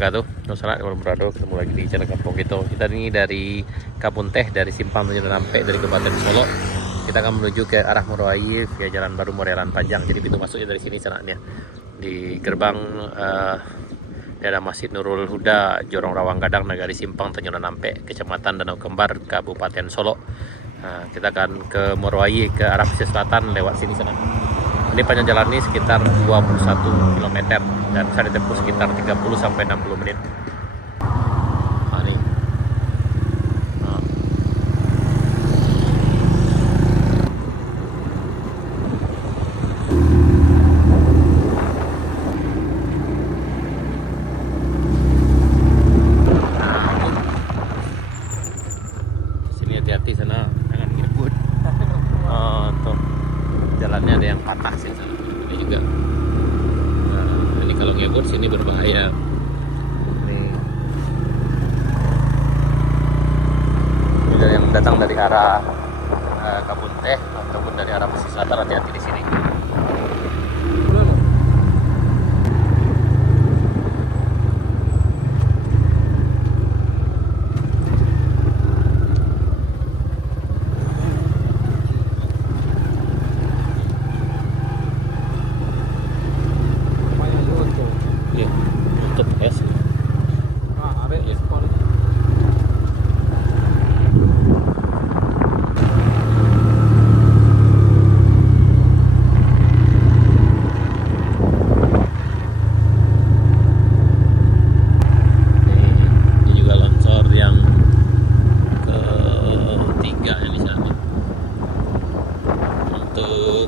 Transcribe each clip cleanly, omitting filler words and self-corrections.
wabarakatuh. Assalamualaikum warahmatullahi wabarakatuh. Ketemu lagi di channel Kampung Kita. Kita ini dari Kampung Teh, dari Simpang Tanjung Nampe, dari Kabupaten Solo. Kita akan menuju ke arah Moroayi via Jalan Baru Morelan Panjang. Jadi pintu masuknya dari sini sananya. Di gerbang ada Masjid Nurul Huda, Jorong Rawang Gadang, Nagari Simpang Tanjung Nampe, Kecamatan Danau Kembar, Kabupaten Solo. Kita akan ke Moroayi ke arah pesisir selatan lewat sini sana. Ini panjang jalan ini sekitar 21 km dan bisa ditempuh sekitar 30 sampai 60 menit. Ini. Sini hati-hati sana, jangan ngebut. Tuh. Jalannya ada yang patah sih, ini juga. Nah, ini kalau ngebut sini berbahaya. Ini yang datang dari arah Kampung Teh ataupun dari arah pesisir selatan, hati-hati di sini.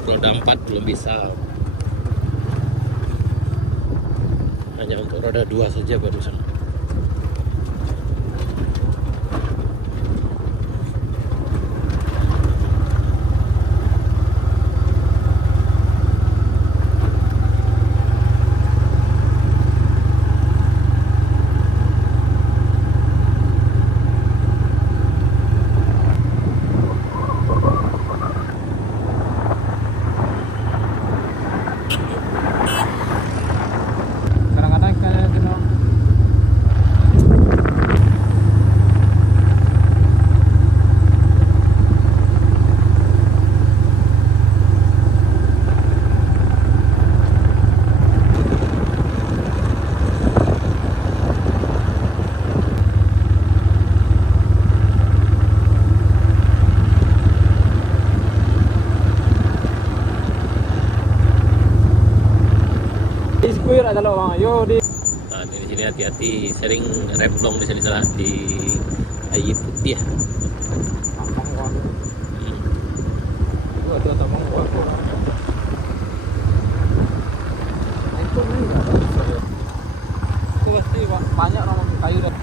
Roda 4 belum bisa, hanya untuk roda 2 saja barusan. Nah, di sini hati-hati, sering remblong di sini salah di air putih. Banyak orang kayu deh.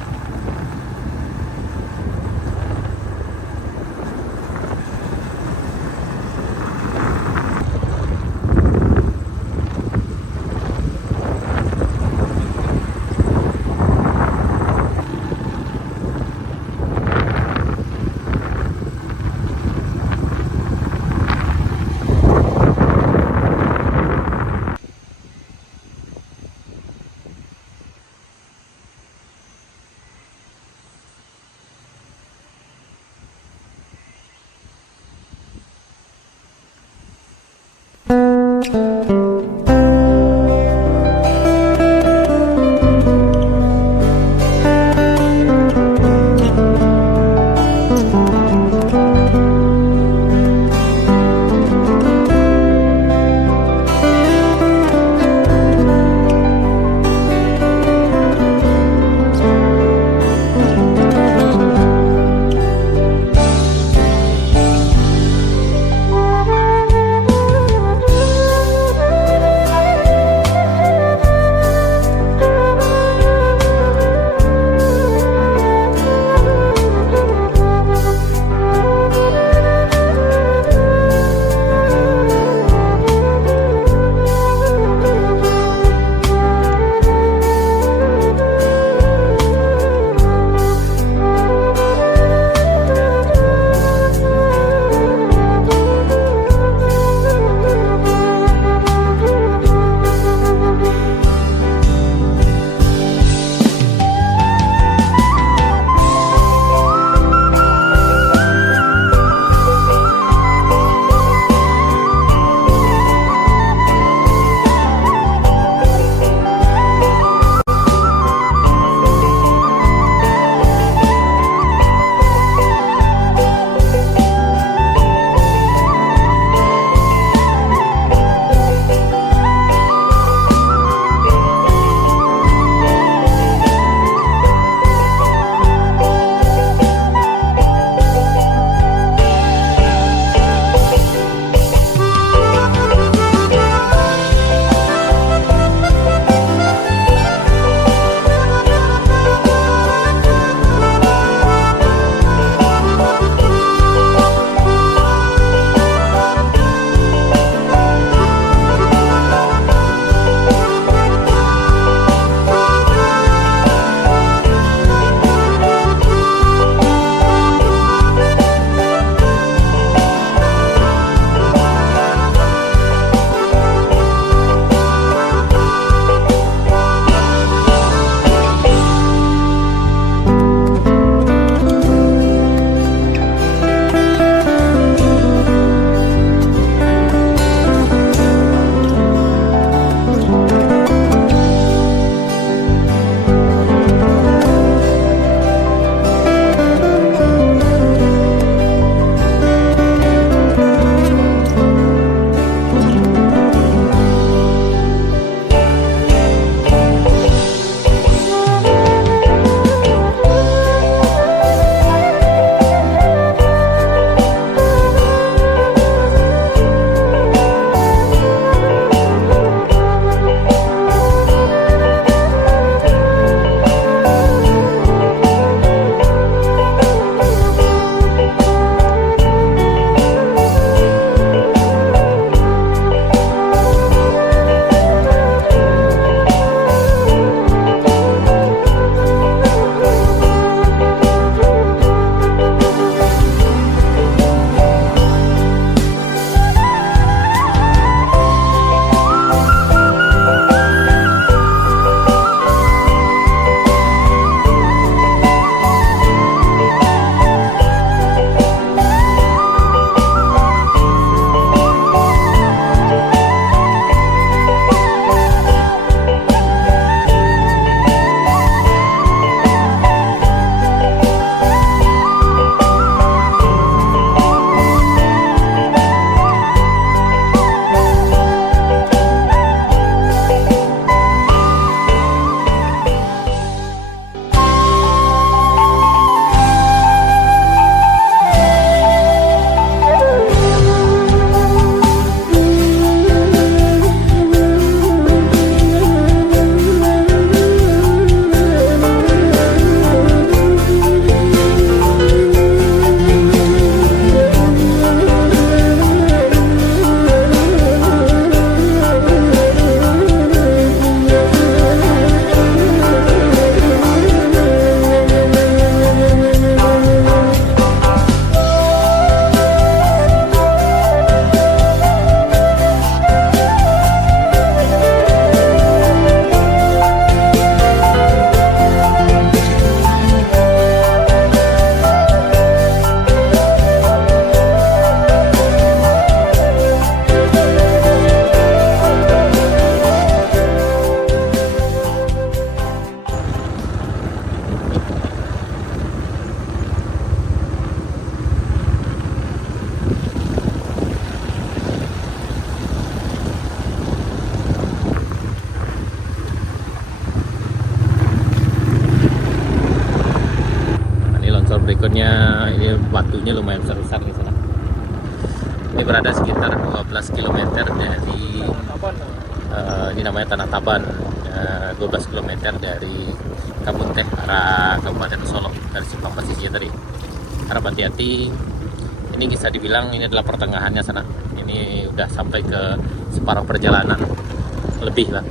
berikutnya ini batunya lumayan besar di sana. Ini berada sekitar 12 km dari ini namanya Tanah Taban, 12 km dari Kabun Teh arah Kabupaten Solo dari simpang pesisir tadi. Harap hati-hati. Ini bisa dibilang ini adalah pertengahannya sana. Ini udah sampai ke separuh perjalanan lebih lah.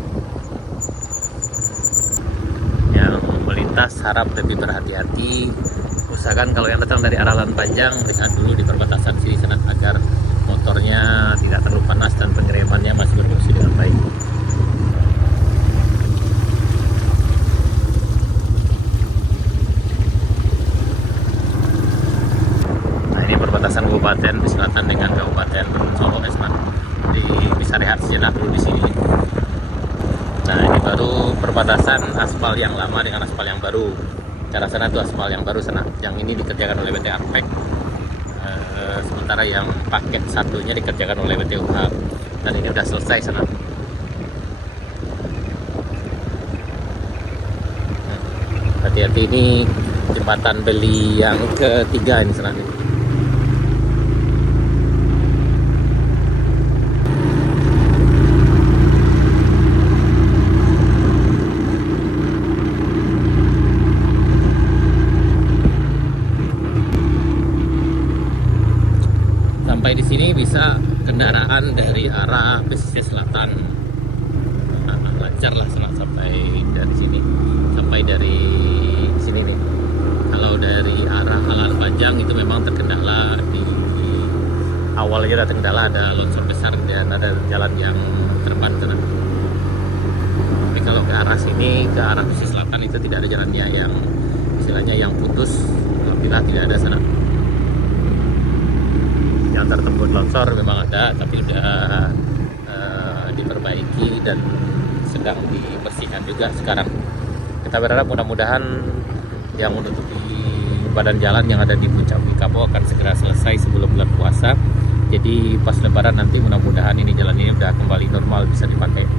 Yang melintas harap lebih berhati-hati. Usahakan kalau yang datang dari arah Lan Panjang lihat dulu di perbatasan sini sana agar motornya tidak terlalu panas dan pengeremannya masih berfungsi dengan baik. Nah, ini perbatasan kabupaten di selatan dengan Kabupaten Solo Esman. Bisa rehat sejenak dulu di sini. Nah, ini baru perbatasan aspal yang lama dengan aspal yang baru. Cara sana itu aspal yang baru sana. Yang ini dikerjakan oleh PT Arpek. Sementara yang paket satunya dikerjakan oleh WTUH dan ini udah selesai sana. Hati-hati, ini jembatan beli yang ketiga ini sana. Sampai di sini bisa kendaraan dari arah pesisir selatan lancar lah sampai dari sini, sampai dari sini nih. Kalau dari arah Lan Panjang itu memang terkendala di awalnya, ada terkendala, ada longsor besar dan ada jalan yang terban sana. Tapi kalau ke arah sini, ke arah pesisir selatan itu tidak ada jalannya yang istilahnya yang putus, alhamdulillah tidak ada sana. Yang tertembus longsor memang ada, tapi sudah diperbaiki dan sedang dibersihkan juga sekarang. Kita berharap mudah-mudahan yang menutupi badan jalan yang ada di Puncak Wikabo akan segera selesai sebelum bulan puasa. Jadi pas lebaran nanti mudah-mudahan ini jalan ini udah kembali normal, bisa dipakai.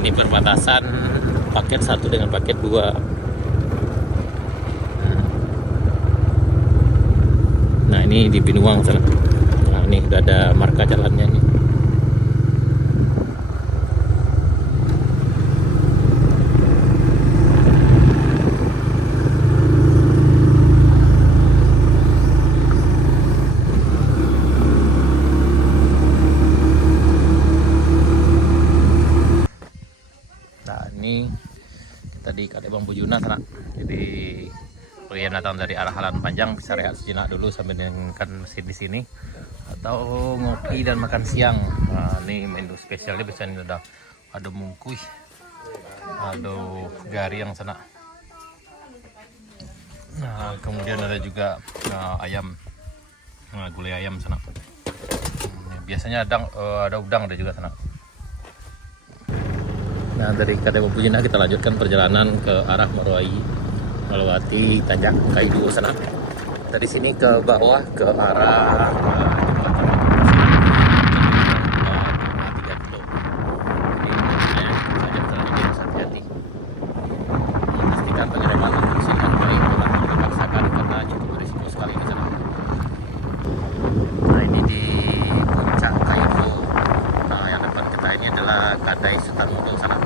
Ini perbatasan paket 1 dengan paket 2. Nah, ini di Binuang sana. Nah, ini udah ada marka jalannya nih. Kita di Kade Bambu Juna sana. Jadi kalau yang datang dari arah Lan Panjang bisa rehat sejenak dulu sambil meninggalkan mesin di sini atau ngopi dan makan siang. Nah, ini menu spesialnya biasanya ada mungkuy, ada gari yang sana. Nah, kemudian ada juga ayam, gulai ayam sana. Biasanya ada udang ada juga sana. Nah, dari Kade Bambu Juna kita lanjutkan perjalanan ke arah Meruai melewati Tanjak Kaidu sana. Dari sini ke bawah ke arah pastikan pengereman fungsi dengan baik, jangan dipaksakan karena cukup berisiko sekali di sana. Nah, ini di Puncak Kaidu. Nah, yang depan kita ini adalah Kadai Sutarmudo sana.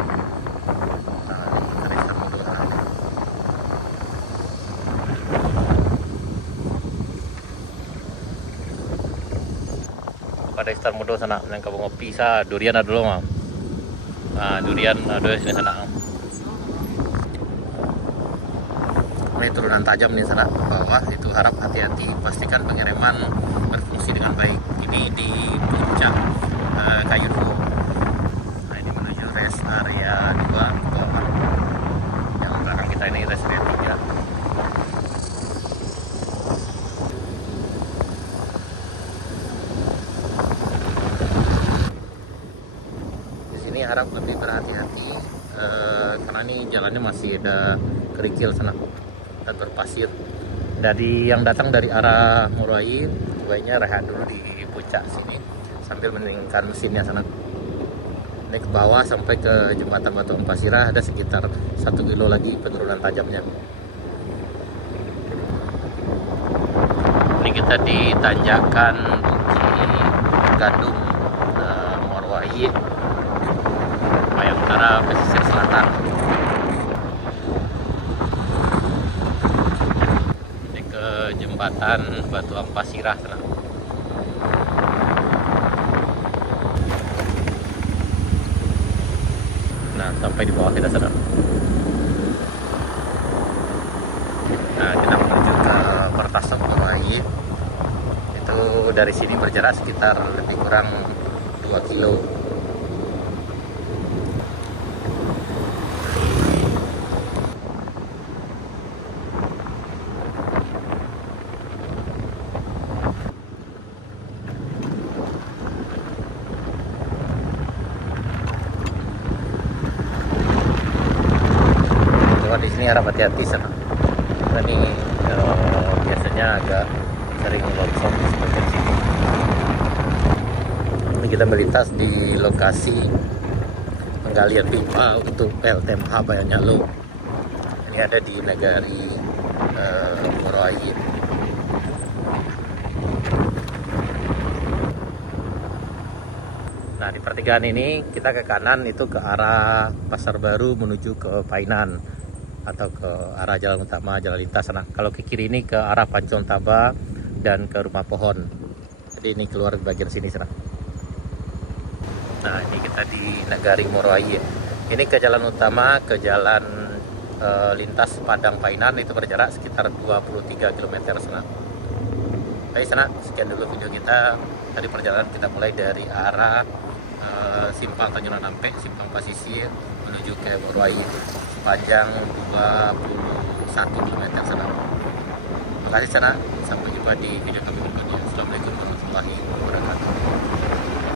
Kadai Sutarmudo sana, yang kamu ngopi sa durian ada dulu mah. Nah, durian ada di sini sana. Ini turunan tajam di sana bawah, itu harap hati-hati, pastikan pengereman berfungsi dengan baik. Ini ini di puncak Kayu Duo. Nah, ini menuju rest area 2 gitu. Yang belakang kita ini rest area 3. Di sini harap lebih berhati-hati karena ini jalannya masih ada kerikil sana dan berpasir. Dari yang datang dari arah Murai, sebaiknya rehat dulu di puncak sini sambil meningkatkan mesinnya sana. Naik ke bawah sampai ke jembatan Batu Ampasirah, ada sekitar 1 kilo lagi penurunan tajamnya. Ini kita di tanjakan Bukit Gadung, Morowali, Bayang Utara, pesisir selatan. Ini ke jembatan Batu Ampasirah sana. Nah, sampai di bawah kita sana. Nah, kita menuju ke Pertasok Morowali. Itu dari sini berjarak sekitar lebih kurang 2 kilo. Di sini harap hati-hati sana. Karena ini biasanya agak sering longsor di sepanjang sini. Ini kita melintas di lokasi penggalian pipa untuk PLTMH Bayanyalo. Ini ada di Nagari Morowali. Nah, di pertigaan ini kita ke kanan itu ke arah Pasar Baru menuju ke Painan atau ke arah jalan utama, jalan lintas sana. Kalau ke kiri ini ke arah Pancong Taba dan ke Rumah Pohon. Jadi ini keluar bagian sini sana. Nah, ini kita di Nagari Morowali. Ini ke jalan utama, ke jalan lintas Padang Painan, itu berjarak sekitar 23 km sana. Baik sana, sekian dulu video kita. Dari perjalanan kita mulai dari arah Simpang Tanjung Nampe, Simpang Pasisir menuju ke Morowali sepanjang 21 km sana. Terima kasih sana, sampai jumpa di video kami berikutnya. Assalamualaikum warahmatullahi wabarakatuh.